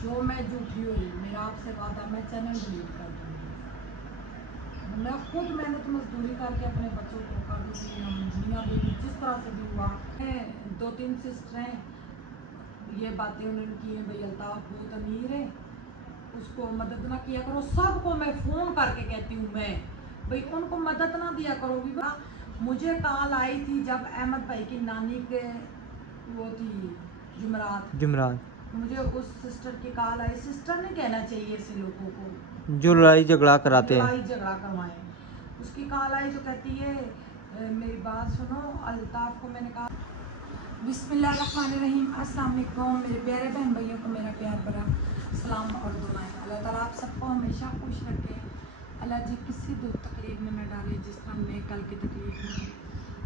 जो मैं झूठी हुई, मेरा आपसे वादा, मैं चैनल डिलीट कर दूँगी। मैं खुद मेहनत मजदूरी करके अपने बच्चों को कर दूँगी। हम मियाँ बीवी जिस तरह से भी हुआ, 2-3 सिस्टरें ये बातें उन्होंने की हैं, भाई अल्ताफ बहुत अमीर है, उसको मदद ना किया करो। सबको मैं फ़ोन करके कहती हूँ, मैं भाई उनको मदद ना दिया करो। भी मुझे कॉल आई थी जब अहमद भाई की नानी के वो थी जुमरात, मुझे उस सिस्टर की कॉल आई। सिस्टर ने कहना चाहिए ऐसे लोगों को जो लड़ाई झगड़ा कराते हैं, लड़ाई झगड़ा करवाएं। उसकी कॉल आई तो कहती है मेरी बात सुनो। अल्ताफ को मैंने कहा बिस्मिल्लाहिर्रहमानिर्रहीम, अस्सलाम वालेकुम मेरे प्यारे बहन भाइयों को मेरा प्यार भरा सलाम और दुआएं। अल्लाह ताला आप सबको हमेशा खुश रखे। अल्लाह जी किसी दुख तकलीफ में न डाले जिस तरह मैं कल की तकलीफ में।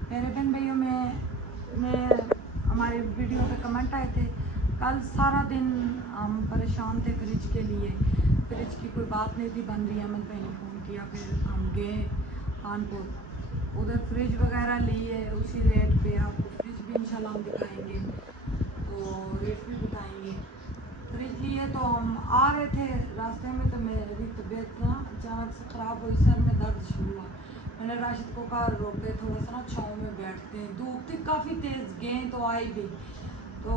प्यारे बहन भाइयों, मैं हमारे वीडियो पे कमेंट आए थे। कल सारा दिन हम परेशान थे फ्रिज के लिए। फ्रिज की कोई बात नहीं थी बन रही। अहमद भाई ने फ़ोन किया, फिर हम गए कानपुर, उधर फ्रिज वगैरह लिए उसी रेट पे। आपको फ्रिज भी इंशाल्लाह हम दिखाएंगे, तो रेट भी बताएंगे। फ्रिज लिए तो हम आ रहे थे रास्ते में, तो मेरी तबीयत ना अचानक से ख़राब हुई, सर में दर्द शुरू हुआ। मैंने राशिद को कहा रोक दे, थोड़ा सा ना छाँव में बैठते हैं। धूप थी काफ़ी तेज़, गए तो आई भी। तो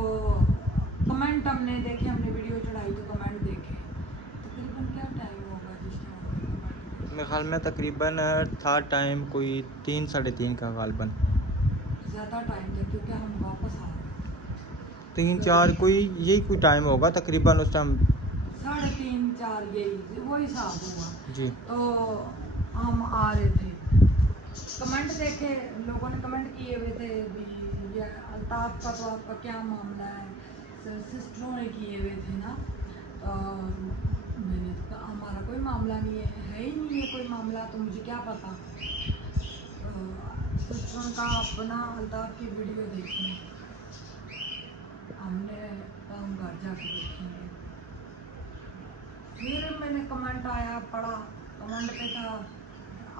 कमेंट हमने देखे, हमने वीडियो चढ़ाई तो कमेंट देखे। तकरीबन क्या टाइम होगा जिस टाइम हमने कमेंट देखे? मेरे ख्याल में तकरीबन था टाइम कोई 3 साढ़े 3 का गालबन, ज़्यादा टाइम था क्योंकि हम वापस आ रहे थे। 3-4 कोई यही कोई टाइम होगा तकरीबन उस टाइम। 3:30-4 यही वही हिसाब हुआ जी। तो हम आ रहे थे। कमेंट देखे, लोगों ने कमेंट किए हुए थे भी ये अल्ताफ का तो आपका क्या मामला है, सिस्टरों ने किए हुए थे ना। तो मैंने कहा हमारा कोई मामला नहीं है ही नहीं है कोई मामला, तो मुझे क्या पता। सिस्टरों का अपना अल्ताफ की वीडियो देखी, हमने कहा हम घर जाके देखेंगे। फिर मैंने कमेंट आया पढ़ा, कमेंट पे था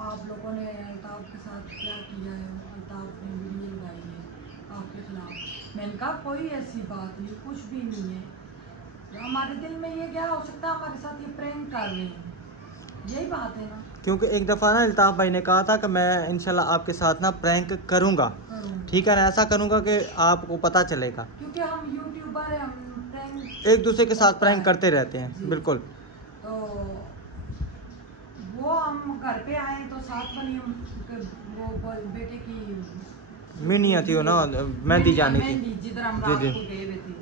आप लोगों ने अल्ताफ के साथ क्या किया है, अल्ताफ ने वीडियो लगाई है आपके खिलाफ। मैंने कहा कोई ऐसी बात नहीं, कुछ भी नहीं है। हमारे दिल में ये क्या हो सकता है, हमारे साथ ये प्रैंक कर रहे हैं, यही बात है ना। क्योंकि एक दफ़ा ना अल्ताफ भाई ने कहा था कि मैं इंशाल्लाह आपके साथ ना प्रैंक करूँगा, ठीक है ना, ऐसा करूँगा कि आपको पता चलेगा, क्योंकि हम यूट्यूबर हैं, हम प्रैंक एक दूसरे के साथ प्रैंक करते रहते हैं। बिल्कुल। तो वो हम घर पे आए तो साथ बनी, वो बेटे की मिनी आती हो ना, मेहंदी जानी थी जिधर हम रात को गए हुए थे,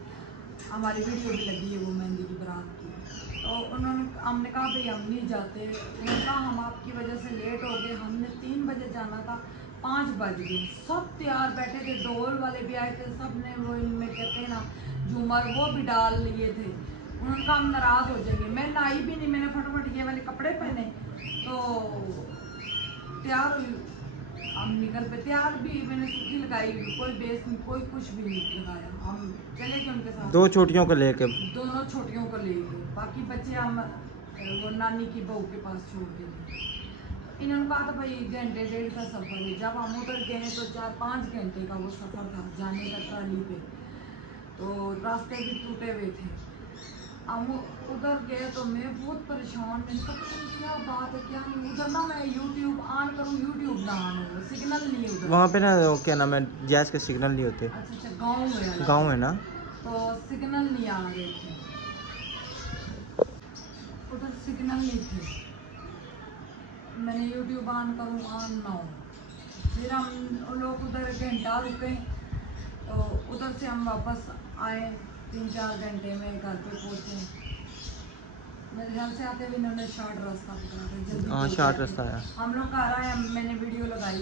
हमारी वीडियो भी लगी है वो मेहंदी की बारात की। तो उन्होंने हमने कहा भाई हम नहीं जाते। उन्होंने कहा हम आपकी वजह से लेट हो गए, हमने 3 बजे जाना था, 5 बज गए। सब तैयार बैठे थे, ढोल वाले भी आए थे, सब ने वो इनमें कहते हैं ना झूमर वो भी डाल लिए थे। उन्होंने कहा हम नाराज़ हो जाएंगे। मैं नहाई भी नहीं, मैंने फटाफट ये वाले कपड़े पहने तो तैयार हुई, हम निकल पे। तैयार भी मैंने सूखी लगाई, कोई बेस नहीं, कोई कुछ भी नहीं लगाया। हम चले गए उनके साथ, 2 छोटियों को लेके, दोनों छोटियों को ले गए, बाकी बच्चे हम वो नानी की बहू के पास छोड़ के गए। इन्होंने कहा था भाई 1-1.5 घंटे का सफ़र है। जब हम उधर गए तो 4-5 घंटे का वो सफ़र था जाने का ट्राली पे, तो रास्ते भी टूटे हुए थे। हम उधर गए तो मैं बहुत परेशान, मैंने कहा पता नहीं क्या बात है क्या नहीं। उधर ना मैं यूट्यूब ऑन करूँ, यूट्यूब ना ऑन हो, सिग्नल नहीं है उधर। वहाँ पे ना क्या नाम है, गैस के सिग्नल नहीं होते। अच्छा गाँव है ना, तो सिग्नल नहीं आ रहे थे उधर, सिग्नल नहीं थे। मैंने यूट्यूब ऑन करूँ ऑन ना हो। फिर हम लोग उधर घंटा रुके, तो उधर से हम वापस आए 3-4 घंटे में घर पे पहुँचे। मेरे ख्याल से आते हुए इन्होंने शॉर्ट रास्ता पकड़ा था, जल्दी हाँ शॉर्ट रास्ता आया। हम लोग घर आए, मैंने वीडियो लगाई।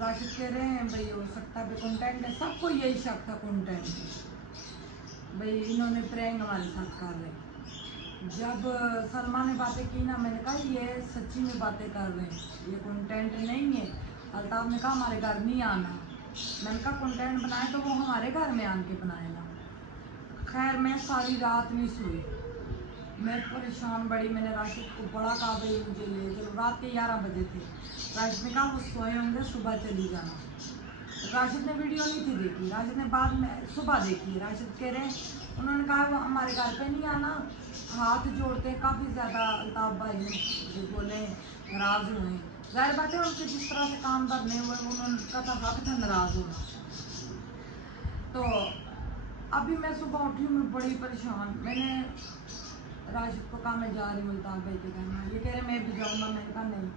राशिद कह रहे हैं भाई हो सकता है कंटेंट है, सबको यही शक था कंटेंट भाई इन्होंने प्रैंक हमारे साथ कर रहे। जब सलमा ने बातें की ना, मैंने कहा ये सच्ची में बातें कर रहे हैं, ये कंटेंट नहीं है। अल्ताफ ने कहा हमारे घर नहीं आना। मैंने कहा कंटेंट बनाए तो वो हमारे घर में आन के बनाए ना। खैर मैं सारी रात नहीं सोई, मैं परेशान बड़ी। मैंने राशिद को बड़ा कहा भाई मुझे ले चलो, रात के 11 बजे थे। राशिद ने कहा वो सोए होंगे सुबह चली जाना। राशिद ने वीडियो नहीं थी देखी, राशिद ने बाद में सुबह देखी। राशिद कह रहे हैं, उन्होंने कहा वो हमारे घर पे नहीं आना, हाथ जोड़ते हैं। काफ़ी ज़्यादा अल्ताफ भाई ने जो बोले नाराज़ हुए। जाहिर बात है उनके जिस तरह से काम करने हुए उन्होंने कहा था हक था नाराज़ होना। तो अभी मैं सुबह उठी हूँ, मैं बड़ी परेशान। मैंने राशिद को कहा मैं जा रही हूँ अल्ताफ भाई के घर। ये कह रहे मैं भी जाऊँगा। मैंने कहा नहीं,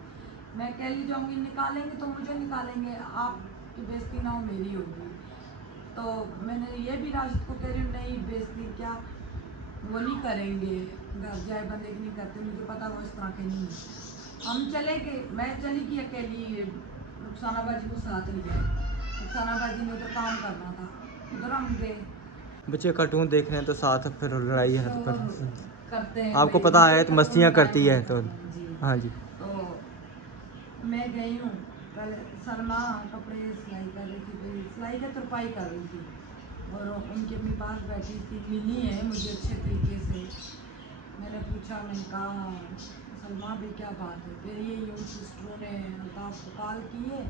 मैं अकेली जाऊँगी, निकालेंगे तो मुझे निकालेंगे, आपकी बेइज्जती ना हो मेरी होगी। तो मैंने ये भी राशिद को कह रही हूँ नहीं बेइज्जती क्या, वो नहीं करेंगे, घर जाए बंदे की नहीं करते, मुझे पता वो इस तरह के नहीं है। हम चले गए, मैं चली गई अकेली, रुखसाना बाजी को साथ लिया। रुखसाना बाजी ने उधर काम करना था, उधर हम गए। बच्चे कार्टून देख रहे हैं तो साथ फिर लड़ाई है तो करते हैं, आपको पता है तो मस्तियाँ करती है तो जी। हाँ जी। तो मैं गई हूँ, कल सलमा कपड़े सिलाई कर रही थी, सिलाई का तुरपाई कर रही थी और उनके अपने पास बैठी थी, मिली है मुझे अच्छे तरीके से। मैंने पूछा, मैंने कहा सलमा भी क्या बात है? फिर ये यूँ सिस्टरों ने अल्ताफ को कॉल की है,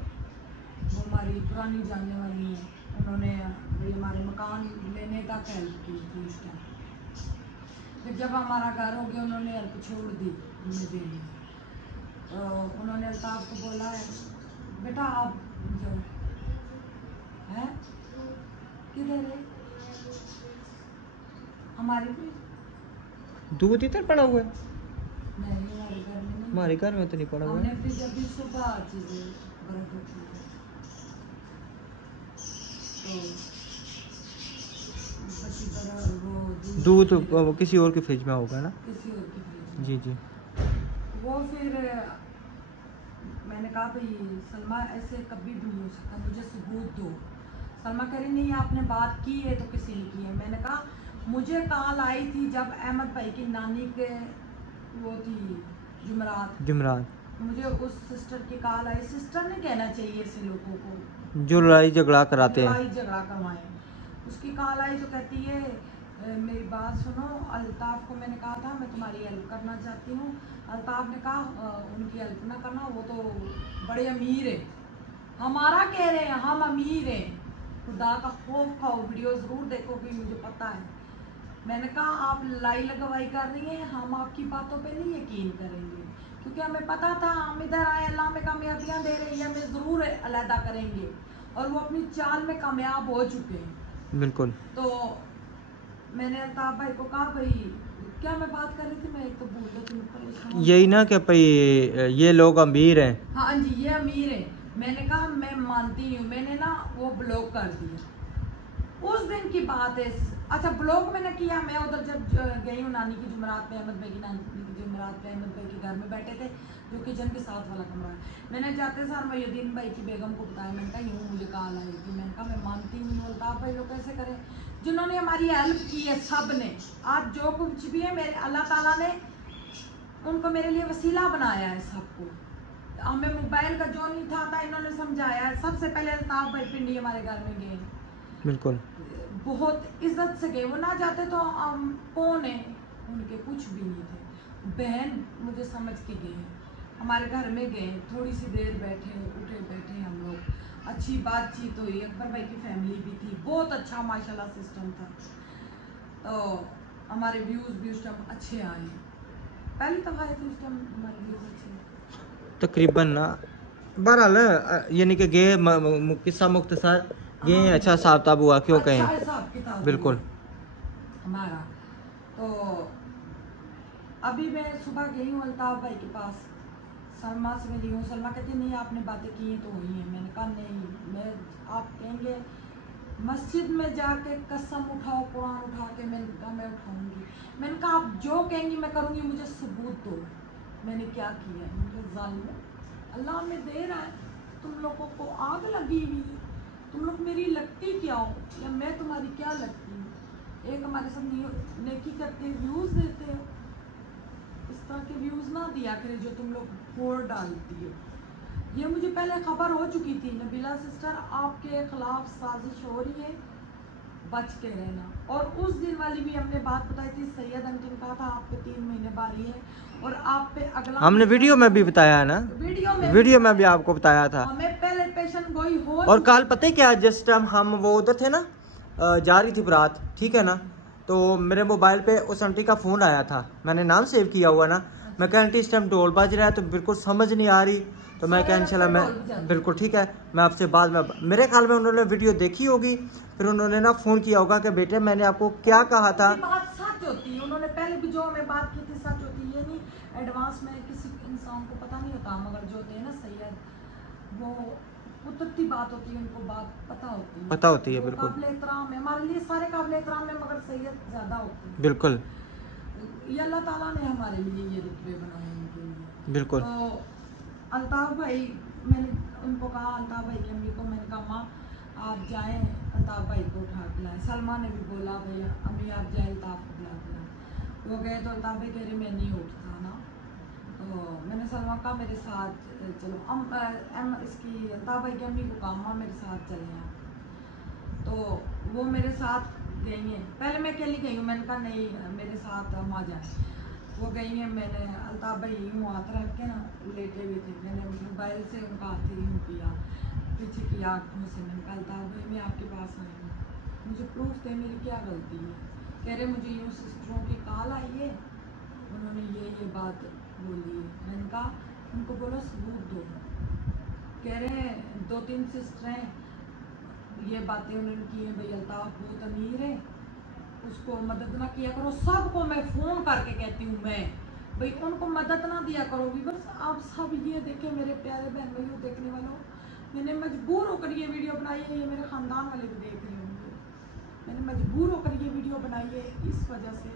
वो हमारी पुरानी जानने वाली है, उन्होंने भाई हमारे मकान लेने तक हेल्प की थी उस टाइम। फिर जब हमारा घर हो गया उन्होंने हेल्प छोड़ दी हमें देने। तो उन्होंने अल्ताफ को बोला है बेटा आप जो है किधर है हमारी भी दूध इधर पड़ा हुआ है, नहीं, हमारे घर में नहीं, हमारे घर में तो नहीं पड़ा हुआ हमने है। फिर जब भी सुबह चीज़ें बर्फ रखी है तो बची तरह वो दूध वो किसी और के फ्रिज में होगा ना। किसी और की फ्रिज में। जी जी। वो फिर मैंने कहा भाई सलमा ऐसे कभी भी नहीं हो सकता, मुझे सबूत दो। सलमा कह रही नहीं आपने बात की है तो किसी ने की है। मैंने कहा मुझे कॉल आई थी जब अहमद भाई की नानी के वो थी जुमरात, मुझे उस सिस्टर की कॉल आई। सिस्टर ने कहना चाहिए ऐसे लोगों को जो लड़ाई झगड़ा कराते हैं, लड़ाई झगड़ा करवाएं। उसकी कॉल आई तो कहती है मेरी बात सुनो, अल्ताफ को मैंने कहा था मैं तुम्हारी हेल्प करना चाहती हूँ। अल्ताफ ने कहा उनकी हेल्प ना करना, वो तो बड़े अमीर है। हमारा कह रहे हैं हम अमीर हैं, खुदा का खौफ खाओ, वीडियो ज़रूर देखोगे, मुझे पता है। मैंने कहा आप लड़ाई लगवाई कर रही हैं, हम आपकी बातों पे नहीं यकीन करेंगे, क्योंकि हमें पता था हम इधर आए, अल्लाह में कामयाबियाँ दे रही है, हमें ज़रूर अलहदा करेंगे और वो अपनी चाल में कामयाब हो चुके हैं। बिल्कुल। तो मैंने अल्ताफ भाई को कहा भाई क्या मैं बात कर रही थी, मैं एक तो भूल गई, तुम्हें परेशान यही ना कि भाई ये लोग अमीर हैं। हाँ जी ये अमीर है। मैंने कहा मैं मानती हूँ, मैंने ना वो ब्लॉक कर दिया, उस दिन की बात है। अच्छा ब्लॉक मैंने किया, मैं उधर जब गई हूँ नानी की जुमरात पे, अहमद भाई की नानी की जुमरात पे, अहमद भाई के घर में बैठे थे जो किचन के साथ वाला कमरा है। मैंने जाते सार मुहिउद्दीन भाई की बेगम को बताया, मैंने कहा यूँ मुझे कॉल आई थी। मैंने कहा मैं मानती हूँ अल्ताफ भाई लोग कैसे करें, जिन्होंने हमारी हेल्प की है सब ने, आज जो कुछ भी है मेरे अल्लाह ताला ने उनको मेरे लिए वसीला बनाया है सबको। हमें मोबाइल का जो नहीं था इन्होंने समझाया है। सबसे पहले अल्ताफ भाई पिंडी हमारे घर में गए, बिल्कुल बहुत इज्जत से गए, वो ना जाते तो कौन है उनके, कुछ भी नहीं थे। बहन मुझे समझ के गए, हमारे घर में गए, थोड़ी सी देर बैठे उठे बैठे हम लोग, अच्छी बातचीत हुई। अकबर भाई की फैमिली भी थी, बहुत अच्छा माशाल्लाह सिस्टम था। तो हमारे व्यूज़ भी उस टाइम अच्छे आए, पहली दफ़ा आए थे उस टाइम हमारे व्यूज़ अच्छे तकरीबन ना। बहरहाल यानी कि गे किस्सा मुख्तसर ये हाँ, अच्छा हिसाब किताब हुआ, क्यों अच्छा कहें। हिसाब किताब बिल्कुल। हुआ हमारा। तो अभी मैं सुबह गई हूँ अल्ताफ भाई के पास, सलमा से मिली हूँ। सलमा कहती नहीं आपने बातें की हैं तो हुई हैं। मैंने कहा नहीं, मैं आप कहेंगे मस्जिद में जाके कसम उठाओ, कुरान उठा के, मैंने कहा मैं उठाऊंगी। मैंने कहा आप जो कहेंगी मैं करूँगी, मुझे सबूत दो मैंने क्या किया है। मुझे जालिम अल्लाह में दे रहा है, तुम लोगों को आग लगी हुई है, तुम लोग मेरी लगती क्या हो या मैं तुम्हारी क्या लगती हूँ। एक हमारे साथ नेकी करके व्यूज़ देते हो, इस तरह के व्यूज़ ना दिया करें जो तुम लोग फोड़ डालती हो। ये मुझे पहले खबर हो चुकी थी, नबीला सिस्टर आपके खिलाफ साजिश हो रही है, बच के रहना। और उस दिन वाली भी हमने बात बताई थी, सैयद आंटी ने कहा था आप पे 3 महीने बारी है और आप पे अगला हमने वीडियो में भी बताया है ना, वीडियो में भी आपको बताया था। हमें पहले पेशेंट गोई हो। और कल पता है क्या, जिस टाइम हम वो उधर थे ना, जा रही थी बारात, ठीक है ना, तो मेरे मोबाइल पे उस आंटी का फ़ोन आया था, मैंने नाम सेव किया हुआ ना। मैं कहा आंटी इस टाइम ढोल बज रहा है तो बिल्कुल समझ नहीं आ रही, तो मैं कहा इंशाल्लाह मैं बिल्कुल ठीक है, मैं आपसे बाद में, मेरे ख्याल में उन्होंने वीडियो देखी होगी, फिर उन्होंने ना फ़ोन किया होगा कि बेटे मैंने आपको क्या कहा था। बात सच होती है, उन्होंने पहले भी जो हमें बात की थी सच होती है, ये नहीं एडवांस में किसी इंसान को पता नहीं होता, मगर जो होते हैं ना सैयद वो कुदरती बात होती है, उनको बात पता होती है बिल्कुल। काबिल एहतराम है हमारे लिए, सारे काबिल एहतराम है, मगर सैयद ज़्यादा होते हैं बिल्कुल। ये अल्लाह ताला ने हमारे लिए ये रुतबे बनाए उनके लिए। बिल्कुल। तो अल्ताफ़ भाई, मैंने उनको कहा, अल्ताफ़ भाई की अम्मी को मैंने कहा माँ आप जाएं अल्ताफ़ भाई को उठा के लाएं। सलमा ने भी बोला भैया अम्मी आप जाए अल्ताफ़ को बुला के लाएं। वो गए तो अल्ताफ़ भाई कह रहे मैं नहीं उठता ना, तो मैंने सलमा कहा मेरे साथ चलो, इसकी अल्ताफ़ भाई की अम्मी को कहा माँ मेरे साथ चलें आप, तो वो मेरे साथ गई हैं। पहले मैं अकेली गई हूँ, मैंने कहा नहीं मेरे साथ हम आ जाए। वो गई हैं, मैंने अल्ताफ़ भाई यूँ हाथ रख के ना लेटे हुए थे, मैंने मोबाइल से उनका हाथ यूँ किया पीछे की आँखों से, मैंने कहा अल्ताफ़ भाई मैं आपके पास आई हूँ, मुझे प्रूफ दे मेरी क्या गलती है। कह रहे मुझे यूँ सिस्टरों की कॉल आई है, उन्होंने ये बात बोली है। मैंने कहा उनको बोलो सबूत दो। कह रहे 2-3 सिस्टरें ये बातें उन्होंने की हैं, भाई अल्ताफ़ बहुत अमीर है उसको मदद ना किया करो। सबको मैं फ़ोन करके कहती हूँ मैं भाई उनको मदद ना दिया करो। भी बस आप सब ये देखें मेरे प्यारे बहन भाइयों देखने वालों, मैंने मजबूर होकर ये वीडियो बनाई है, ये मेरे ख़ानदान वाले भी देख रहे होंगे, मैंने मजबूर होकर ये वीडियो बनाई है इस वजह से।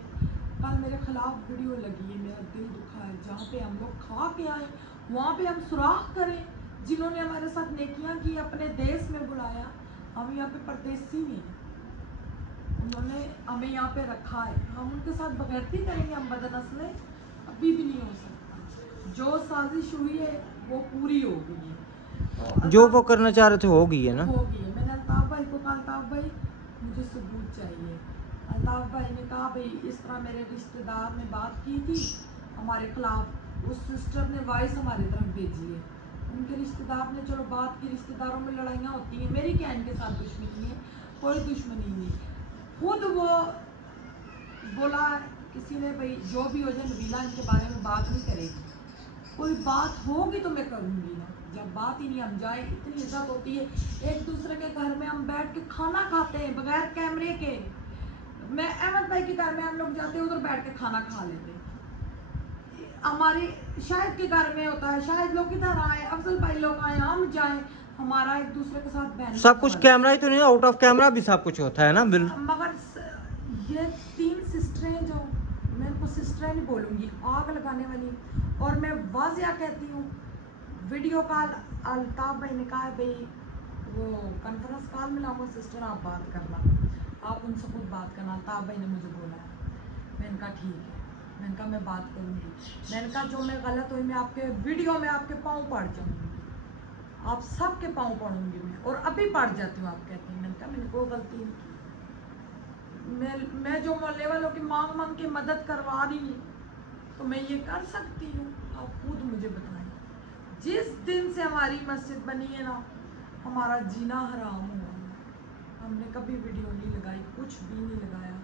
कल मेरे ख़िलाफ़ वीडियो लगी है, मेरा दिल दुखा है। जहाँ पे हम लोग खा के आए वहाँ पे हम सुराख करें, जिन्होंने हमारे साथ नेकियां की, अपने देश में बुलाया, हम यहाँ पे परदेसी हैं, उन्होंने हमें यहाँ पे रखा है, हम उनके साथ बगैरती करेंगे, हम बदनस्लें अभी भी नहीं हो सकता। जो साजिश हुई है वो पूरी हो गई है, तो जो वो करना चाह रहे थे हो गई है ना, हो गई है। मैंने अल्ताफ़ भाई को कहा अल्ताफ़ भाई मुझे सबूत चाहिए। अल्ताफ़ भाई ने कहा भाई इस तरह मेरे रिश्तेदार ने बात की थी हमारे खिलाफ, उस सिस्टर ने वॉइस हमारी तरफ भेजी है, उनके रिश्तेदार ने चलो बात की, रिश्तेदारों में लड़ाइयाँ होती हैं, मेरी क्या इनके साथ दुश्मनी है, कोई दुश्मनी नहीं। खुद वो बोला किसी ने भाई जो भी हो जाए नबीला इनके बारे में बात नहीं करेगी, कोई बात होगी तो मैं करूँगी ना, जब बात ही नहीं, हम जाए इतनी इज्जत होती है, एक दूसरे के घर में हम बैठ के खाना खाते हैं बगैर कैमरे के। मैं अहमद भाई के घर में हम लोग जाते हैं, उधर बैठ के खाना खा लेते हैं। हमारे शायद के घर में होता है, शायद लोग इधर आए, अफजल भाई लोग आए, हम जाएं, हमारा एक दूसरे के साथ बहन सब कुछ कैमरा ही तो नहीं, आउट ऑफ कैमरा भी सब कुछ होता है ना। मगर ये 3 सिस्टरें, जो मैं उनको सिस्टरें नहीं बोलूँगी, आग लगाने वाली, और मैं वाजिया कहती हूँ वीडियो कॉल अल्ताफ़ भाई ने कहा भाई वो कॉन्फ्रेंस कॉल में लाऊंगा सिस्टर आप बात करना, आप उनसे खुद बात करना। अल्ताफ़ भाई ने मुझे बोला है, मैंने कहा ठीक है, मैंने कहा मैं बात करूँगी, मैंने कहा जो मैं गलत हुई मैं आपके वीडियो में आपके पाँव पड़ जाऊँगी, आप सबके पाँव पड़ूंगी मैं, और अभी पड़ जाती हूँ आप कहती हैं। मैंने कहा मैंने कोई गलती नहीं की, मैं जो मोहल्ले वालों की मांग मांग के मदद करवा रही हूँ तो मैं ये कर सकती हूँ, आप खुद मुझे बताएं। जिस दिन से हमारी मस्जिद बनी है ना हमारा जीना हराम हुआ है, हमने कभी वीडियो नहीं लगाई, कुछ भी नहीं लगाया,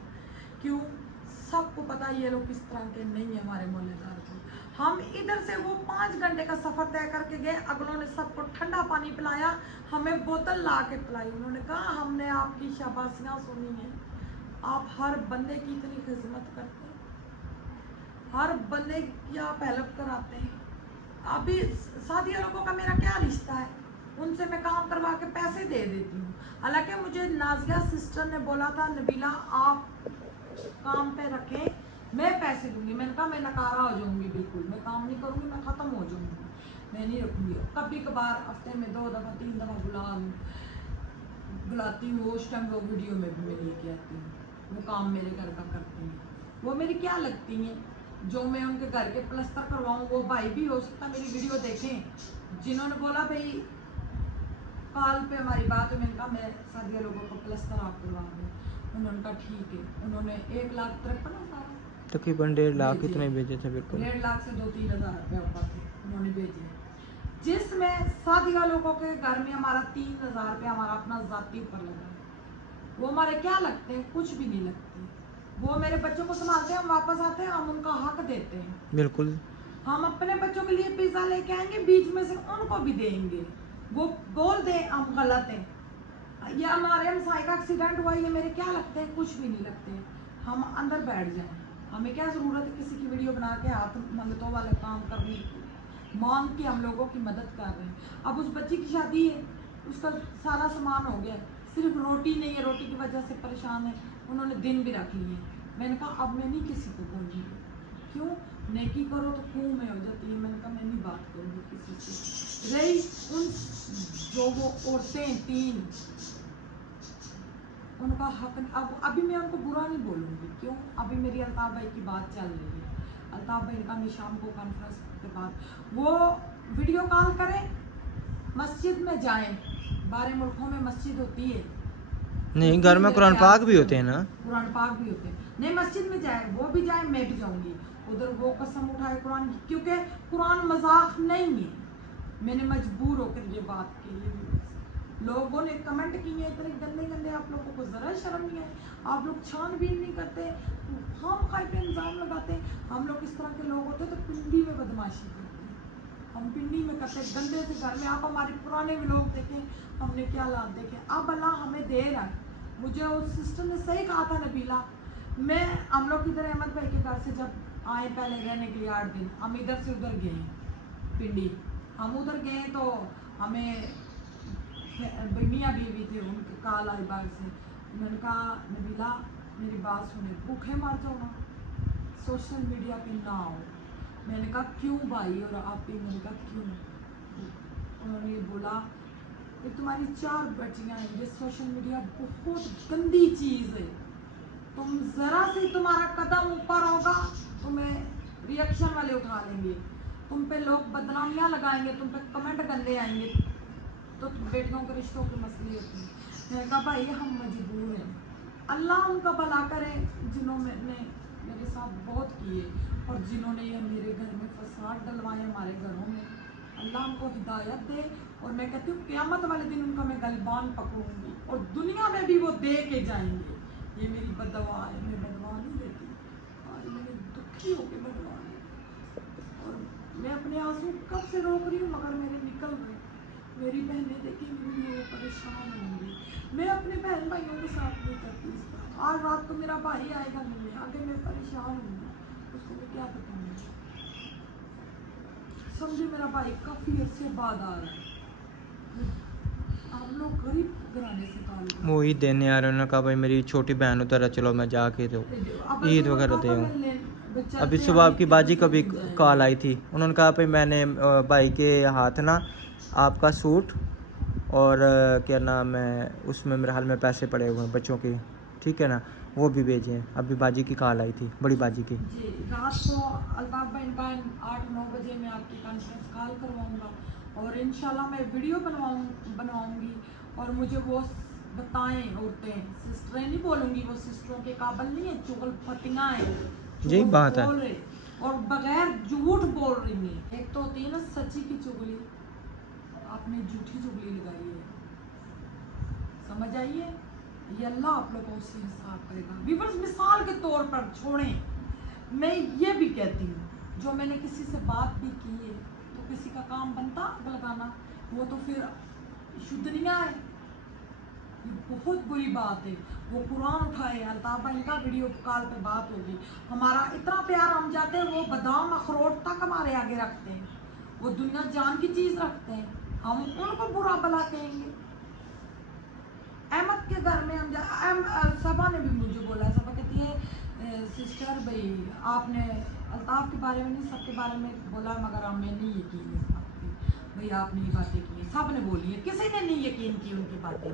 क्यों? सबको पता ये लोग किस तरह के नहीं है हमारे मोहल्लेदार को। हम इधर से वो 5 घंटे का सफ़र तय करके गए, अगलों ने सबको ठंडा पानी पिलाया, हमें बोतल ला के पिलाई, उन्होंने कहा हमने आपकी शाबाशियाँ सुनी हैं, आप हर बंदे की इतनी खिदमत करते हैं, हर बंदे की आप हेल्प कराते हैं। अभी शादी लोगों का मेरा क्या रिश्ता है, उनसे मैं काम करवा के पैसे दे देती हूँ। हालांकि मुझे नाजिया सिस्टर ने बोला था नबीला आप काम पे रखें मैं पैसे दूंगी, मैंने कहा मैं नकारा हो जाऊंगी, बिल्कुल मैं काम नहीं करूंगी, मैं ख़त्म हो जाऊंगी, मैं नहीं रखूंगी। कभी कभार हफ्ते में 2 दफ़ा 3 दफ़ा बुलाती हूँ, उस टाइम वो वीडियो में भी मैं लेके आती हूँ, वो काम मेरे घर का करती हैं, वो मेरी क्या लगती हैं, जो मैं उनके घर के प्लस्तर करवाऊँ। वो भाई भी हो सकता मेरी वीडियो देखें, जिन्होंने बोला भाई कॉल पे हमारी बात है, मैंने कहा मैं सादिया लोगों को प्लस्तर आप करवा दूँ, उन्होंने कहा ठीक है, उन्होंने 1,53,000 तकरीबन 1.5 लाख इतने भेजे थे। बिल्कुल 1.5 लाख से 2-3 हज़ार रुपये ऊपर थे उन्होंने भेजे। जिसमें सादिया लोगों के घर में हमारा 3,000 रुपया हमारा अपना जाती ऊपर लगा है। वो हमारे क्या लगते हैं? कुछ भी नहीं लगते। वो मेरे बच्चों को संभालते हैं, हम वापस आते हैं, हम उनका हक देते हैं। बिल्कुल। हम अपने बच्चों के लिए पिज्जा लेके आएंगे, बीच में से उनको भी देंगे। वो बोल दे हम गलत हैं, ये हमारे हमसाए का एक्सीडेंट हुआ, ये मेरे क्या लगते हैं? कुछ भी नहीं लगते। हम अंदर बैठ जाएं, हमें क्या जरूरत है किसी की वीडियो बना के हाथ मंगतों वाले काम करने की? मांग के हम लोगों की मदद कर रहे हैं। अब उस बच्ची की शादी है, उसका सारा सामान हो गया, सिर्फ रोटी नहीं है, रोटी की वजह से परेशान है, उन्होंने दिन भी रख लिए। मैंने कहा अब मैं नहीं किसी को बोलूँगी, क्यों? नेकी करो तो खून में हो जाती है। मैंने कहा मैं नहीं बात करूँगी किसी से। रही उन जो वो औरतें 3, उनका हक अब अभी मैं उनको बुरा नहीं बोलूँगी, क्यों? अभी मेरी अल्ताफ भाई की बात चल रही है। अल्ताफ भाई का मैं शाम को कॉन्फ्रेंस के बाद वो वीडियो कॉल करें, मस्जिद में जाएं, 12 मुल्कों में मस्जिद होती है। नहीं, घर में कुरान पाक भी होते हैं ना, कुरान पाक भी होते हैं। नहीं, मस्जिद में जाए, वो भी जाए, मैं भी जाऊंगी उधर। वो कसम उठाए कुरान की, क्योंकि कुरान मजाक नहीं है। मैंने मजबूर होकर ये बात की है। लोगों ने कमेंट किए इतने गंदे गंदे, आप लोगों को जरा शर्म नहीं है? आप लोग छानबीन नहीं करते, हम खाई पे इल्जाम लगाते हैं। हम लोग इस तरह के लोग होते तो पिंडी में बदमाशी करते, हम पिंडी में करते गंदे से घर में। आप हमारे पुराने व्लॉग देखें, हमने क्या हालात देखे। अब अल्लाह हमें दे रहा है। मुझे उस सिस्टर ने सही कहा था, नबीला, मैं हम लोग इधर अहमद भाई के घर से जब आए पहले रहने के लिए 8 दिन, हम इधर से उधर गए पिंडी। हम उधर गए तो हमें मियाँ बीवी थे, उनके कॉल आई बाहर से। मैंने कहा नबीला मेरी बात सुने, भूखे मर जाओ ना, सोशल मीडिया पे ना आओ। मैंने कहा क्यों भाई और आप भी? मैंने कहा क्यों? उन्होंने ये बोला कि तुम्हारी 4 बच्चियाँ हैं, ये सोशल मीडिया बहुत गंदी चीज़ है, तुम ज़रा से तुम्हारा कदम ऊपर होगा तुम्हें रिएक्शन वाले उठा लेंगे, तुम पे लोग बदनामियाँ लगाएंगे, तुम पे कमेंट गंदे आएंगे, तो बेटियों के रिश्तों के मसले होते हैं। मैंने कहा भाई हम मजबूर हैं, अल्लाह उनका भला करे जिन्होंने मेरे साथ बहुत किए और जिन्होंने ये मेरे घर में फसाद डलवाए, हमारे घरों में। अल्लाह उनको हिदायत दे। और मैं कहती हूँ क़यामत वाले दिन उनका मैं गलबान पकड़ूंगी और दुनिया में भी वो दे के जाएंगे। ये मेरी बददुआ है, मैं बददुआ नहीं देती, आज मैंने दुखी होकर बददुआ दी और मैं अपने आंसू कब से रोक रही हूँ, मगर मेरे निकल गए। मेरी बहनें देखेंगी वो परेशान होंगी। मैं अपने बहन भाइयों के साथ नहीं करती इस तरह। आज रात को मेरा भाई आएगा मिलने, आगे मैं परेशान हूँगी, उसको मैं क्या बताऊँगी? समझे, मेरा भाई काफ़ी अरसे बाद आ रहा है। आप लोग गरीब घराने से ताल्लुक, वो ईद देने आ रहे हैं। उन्होंने कहा भाई मेरी छोटी बहन उतर है, चलो मैं जाके तो ईद वगैरह दे आऊँ। अभी सुबह आपकी बाजी का भी कॉल आई थी, उन्होंने कहा भाई मैंने भाई के हाथ ना आपका सूट और क्या नाम है उसमें मेरे हाल में पैसे पड़े हुए हैं बच्चों के, ठीक है ना, वो भी भेजे हैं। अभी बाजी की कॉल आई थी, बड़ी बाजी की जी। रात को अल्ताफ भाई का 8-9 बजे मैं आपकी कॉन्फ्रेंस कॉल करवाऊँगा और इंशाल्लाह मैं वीडियो बनवाऊँगी और मुझे वो बताएं। औरतें सिस्टरें नहीं बोलूँगी, वो सिस्टरों के काबिल नहीं है, चुगल फतियाँ हैं, यही बात है, और बगैर झूठ बोल रही है। एक तो होती है ना सच्ची की चुगली, आपने झूठी चुगली लगाई है, समझ आइए? ये अल्लाह आप लोगों से हिसाब करेगा। व्यूअर्स मिसाल के तौर पर छोड़ें, मैं ये भी कहती हूँ जो मैंने किसी से बात भी की है तो किसी का काम बनता आग लगाना, वो तो फिर शुद्धनिया है, ये बहुत बुरी बात है। वो कुरान उठाए, अल्ताफ भाई का वीडियो कॉल पे बात होगी, हमारा इतना प्यार हम जाते हैं, वो बादाम अखरोट तक हमारे आगे रखते हैं, वो दुनिया जान की चीज़ रखते हैं, हम उनको बुरा भला कहेंगे। अहमद के घर में हम सबा ने भी मुझे बोला, सबा कहती है सिस्टर भाई आपने अल्ताफ के बारे में नहीं सबके बारे में बोला, मगर हमें नहीं यकीन है भाई आपने ये बातें की, सब ने बोली है, किसी ने नहीं यकीन की उनकी बातें,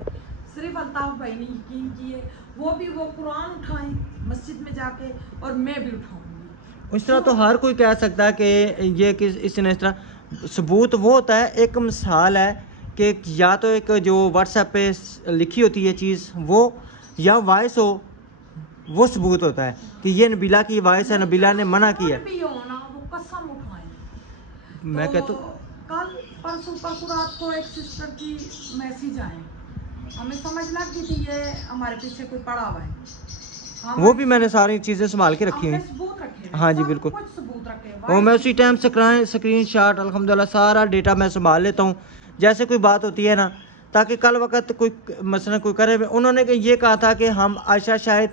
सिर्फ अल्ताफ भाई ने यकीन की है। वो भी वो कुरान उठाएं मस्जिद में जाके और मैं भी उठाऊंगी। इस तरह तो हर कोई कह सकता है कि ये किस इसने इस तरह सबूत वो होता है, एक मिसाल है कि या तो एक जो व्हाट्सएप पे लिखी होती है चीज़ वो, या वॉइस हो, वो सबूत होता है कि ये नबीला की वॉइस है, नबीला ने मना किया। भी हो ना, वो कसम उठाएं। मैं कहता कल परसों रात को एक सिस्टर की मैसेज आए, हमें समझ लग गई थी ये हमारे पीछे कोई पड़ा हुआ है। वो भी मैंने सारी चीज़ें संभाल के रखी हुई। सबूत रखे, हाँ जी बिल्कुल, कुछ सबूत रखे, वो मैं उसी टाइम स्क्रीन शॉट अल्हम्दुलिल्लाह सारा डेटा मैं संभाल लेता हूँ। जैसे कोई बात होती है ना, ताकि कल वक्त कोई मसलन कोई करे। उन्होंने ये कहा था कि हम आयशा शाहिद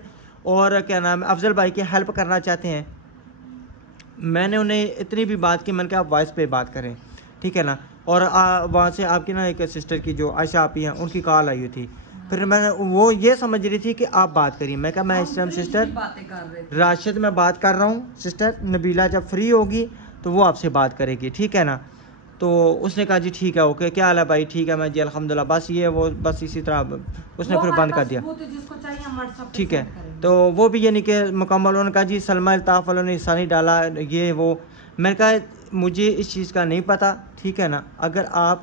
और क्या नाम है अफजल भाई की हेल्प करना चाहते हैं। मैंने उन्हें इतनी भी बात की, मैंने कहा आप वॉइस पे बात करें, ठीक है ना। और वहाँ से आपकी ना एक सिस्टर की जो आयशा आपी हैं उनकी कॉल आई हुई थी। फिर मैंने वो ये समझ रही थी कि आप बात करिए। मैं कहा मैं इस टाइम सिस्टर राशिद मैं बात कर रहा हूँ, सिस्टर नबीला जब फ्री होगी तो वो आपसे बात करेगी, ठीक है ना। तो उसने कहा जी ठीक है ओके, क्या हाल है भाई, ठीक है मैं जी अल्हम्दुलिल्लाह, बस ये वो बस इसी तरह उसने फिर बंद कर दिया, ठीक है। तो वो भी यानी कि मुकम्मल उन्होंने कहा जी सलमा अल्ताफ़ वालों ने हिस्सा नहीं डाला ये वो। मैंने कहा मुझे इस चीज़ का नहीं पता, ठीक है ना। अगर आप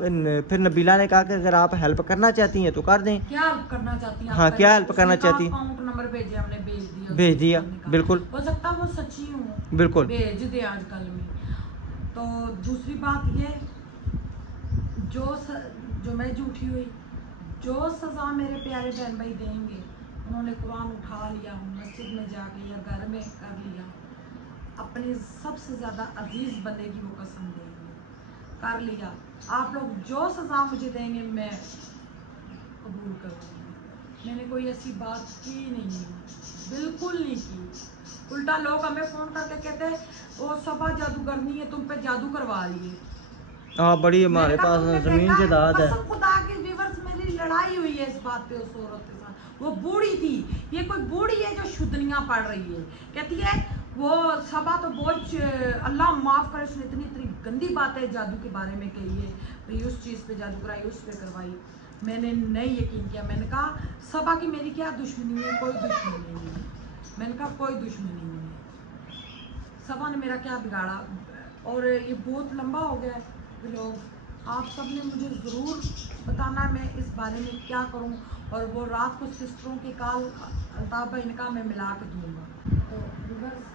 फिर नबीला ने कहा कि अगर आप हेल्प करना चाहती हैं तो कर दें। क्या हेल्प करना चाहती हैं? हाँ क्या हेल्प करना चाहती हैं? अकाउंट नंबर भेजे, हमने भेज दिया बिल्कुल, हो सकता है वो सच्ची हूँ, बिल्कुल भेज दे आजकल में। तो दूसरी बात ये जो मैं झूठी हुई, जो सज़ा मेरे प्यारे बहन भाई देंगे, उन्होंने कुरान उठा लिया, मस्जिद में जाके या घर में कर लिया, अपने सबसे ज़्यादा अजीज बंदे की वो कसम देंगे, कर लिया। आप लोग जो सज़ा मुझे देंगे मैं कबूल करूँगी। मैंने कोई ऐसी बात की नहीं, बिल्कुल नहीं की। उल्टा लोग हमें फ़ोन करके कहते वो सफा जादूगरनी है, तुम पे जादू करवा रही है। हाँ बड़ी हमारे पास जमीन जायदाद है। खुदा के व्यूअर्स, मेरी लड़ाई हुई है इस बात पे उस औरत के साथ। वो बूढ़ी थी, ये कोई बूढ़ी है जो शुद्धनियाँ पढ़ रही है, कहती है वो सबा तो बहुत अल्लाह माफ़ करे, उसने इतनी गंदी बातें जादू के बारे में कही है, भाई उस चीज़ पे जादू कराई, उस पे करवाई। मैंने नहीं यकीन किया। मैंने कहा सबा की मेरी क्या दुश्मनी है, कोई दुश्मनी नहीं है। मैंने कहा कोई दुश्मनी नहीं है, सबा ने मेरा क्या बिगाड़ा। और ये बहुत लंबा हो गया है लोग, आप सब ने मुझे ज़रूर बताना मैं इस बारे में क्या करूं। और वो रात को सिस्टरों की कॉल अल्ताफ़ भाई ने कहा मैं मिला के दूँगा। तो व्यूअर्स,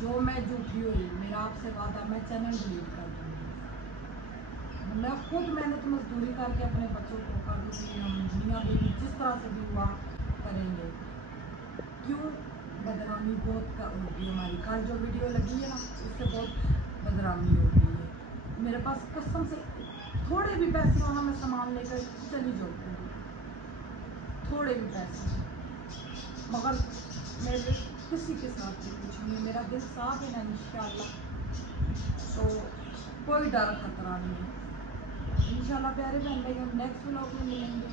जो मैं झूठी हुई, मेरा आपसे वादा, मैं चैनल डिलीट कर दूँगी। मैं खुद मेहनत मजदूरी करके अपने बच्चों को कर दूँगी, हम दुनिया भी जिस तरह से भी हुआ करेंगे। क्यों बदनामी बहुत होगी हमारी, कल जो वीडियो लगी है ना उससे बहुत बदनामी होगी है। मेरे पास कसम से थोड़े भी पैसे होना मैं सामान लेकर चली जाऊँगी, थोड़े भी पैसे, मगर मेरे किसी के साथ भी कुछ नहीं, मेरा दिल साफ है ना इंशाल्लाह। तो कोई डर खतरा नहीं है इंशाल्लाह। प्यारे बहन भाई, हम नेक्स्ट व्लॉग में मिलेंगे।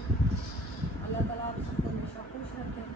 अल्लाह ताला आप सबको हमेशा खुश रखें।